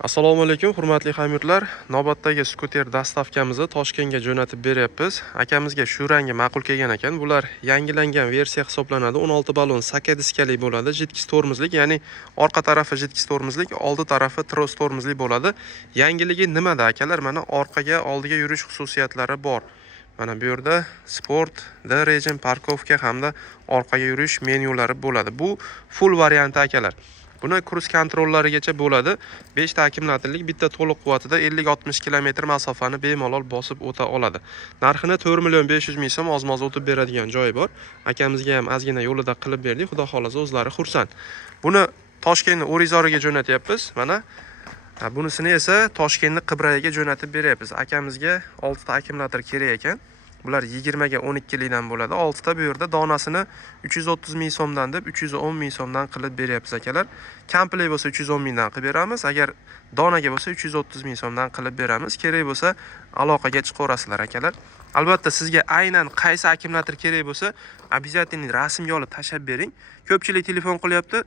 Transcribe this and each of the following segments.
Assalomu alaykum, hurmatli hamyurtlar. Navbatdagi skuter dastavkamizni Toshkentga jo'natib beryapmiz. Akamizga shu rangi ma'qul kelgan ekan. Bular yangilangan versiya hisoblanadi. 16 ballon saka diskali bo'ladi. Jitkis tormozlik, ya'ni orqa tarafi jitkis tormozlik, oldi tarafi tros tormozli bo'ladi. Yangiligi nimada akalar? Mana orqaga, oldiga yurish xususiyatlari bor. Mana bu yerda sport, D rejim, parkovka hamda orqaga yurish menyulari bo'ladi. Bu full varianti akalar. Buni kruz kontrollarigacha bo'ladi. 5 ta akkumulyatorlik, bitta to'liq quvvatida 50-60 km masofani bemalol bosib o'ta oladi. Narxini 4.500.000 so'm oz-moz o'tib beradigan joyi bor. Akamizga ham ozgina yo'lida qilib berdik. Xudo xolasa o'zlari xursand. Buni Toshkentning O'rizoriga jo'natyapmiz. Mana bunisini esa Toshkentning Qibrayiga jo'natib beryapmiz. Akamizga 6 ta akkumulyator kerak ekan. Bular 20 ga 12 likdan bo'ladi. 6 ta bu yerda donasini 330.000 so'mdan deb 310.000 so'mdan qilib beryapmiz akalar. Komplekt bo'lsa 310.000 dan qilib beramiz. Agar donaga bo'lsa 330.000 so'mdan qilib beramiz. Kerak bo'lsa aloqaga chiqaverasizlar akalar. Albatta sizga aynan qaysi akkumulyator kerak bo'lsa, обязательно rasmga olib tashab bering. Ko'pchilik telefon qilyapti.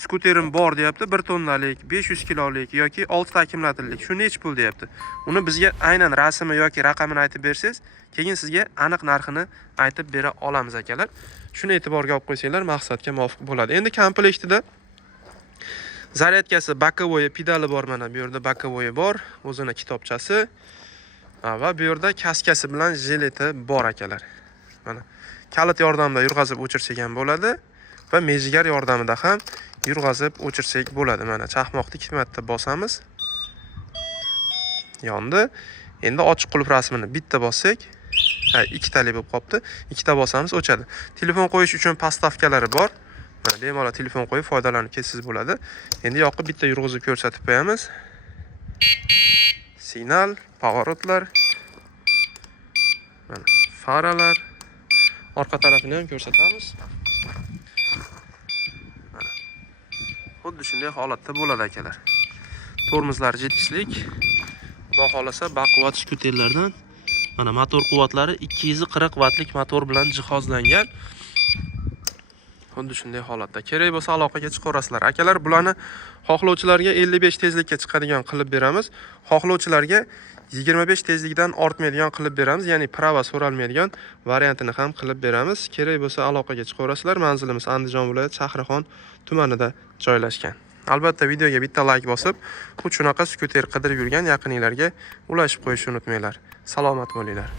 Skuterim bor deyapti, 1 tonnalik, 500 kilolik yoki 6 ta akkumulyatorlik. Shu nech pul deyapti. Uni bizga aynan rasmi yoki raqamini aytib bersangiz, keyin sizga aniq narxini aytib bera olamiz akalar. Shuni e'tiborga olib qo'ysanglar, maqsadga muvofiq bo'ladi. Endi komplektida zaryadkasi, bokovoyi, pedali bor. Mana bu yerda bokovoyi bor, o'zini kitobchasi va bu yerda kaskasi bilan jileti bor akalar. Mana kalit yordamida yurg'azib o'chirsak ham bo'ladi va mejigar yordamida ham yurg'azib o'chirsak bo'ladi. Mana chaqmoqni 2 marta bosamiz. Yondi. Endi ochiq qulf rasmini bitta bossak, ikkitalik bo'lib qopti. Ikkita bosamiz, o'chadi. Telefon qo'yish uchun pastavkalari bor. Mana bemalol telefon qo'yib foydalanib ketsangiz bo'ladi. Endi yoqib bitta yurg'izib ko'rsatib qo'yamiz. Signal, pavorotlar. Mana faralar. Orqa tarafini ham ko'rsatamiz. Xuddi shunday holatda bo'ladi akalar. Tormozlar jitkislik. Xudo xolasa baquvvat skuterlardan. Mana motor quvvatlari 240 vatlik motor bilan jihozlangan. Xuddi shunday holatda. Kerak bo'lsa aloqaga chiqaverasizlar. Akalar, bularni xohlovchilarga 55 tezlikka chiqadigan qilib beramiz. Xohlovchilarga 25 tezlikdan ortmaydigan qilib beramiz. Ya'ni prava so'ralmaydigan variantini ham qilib beramiz. Kerak bo'lsa aloqaga chiqaverasizlar. Manzilimiz Andijon viloyati Shahrixon tumanida joylashgan. Albatta videoga bitta like bosib, shunaqa skuter qidirib yurgan yaqininglarga ulashib qo'yishni unutmanglar. Salomat bo'linglar.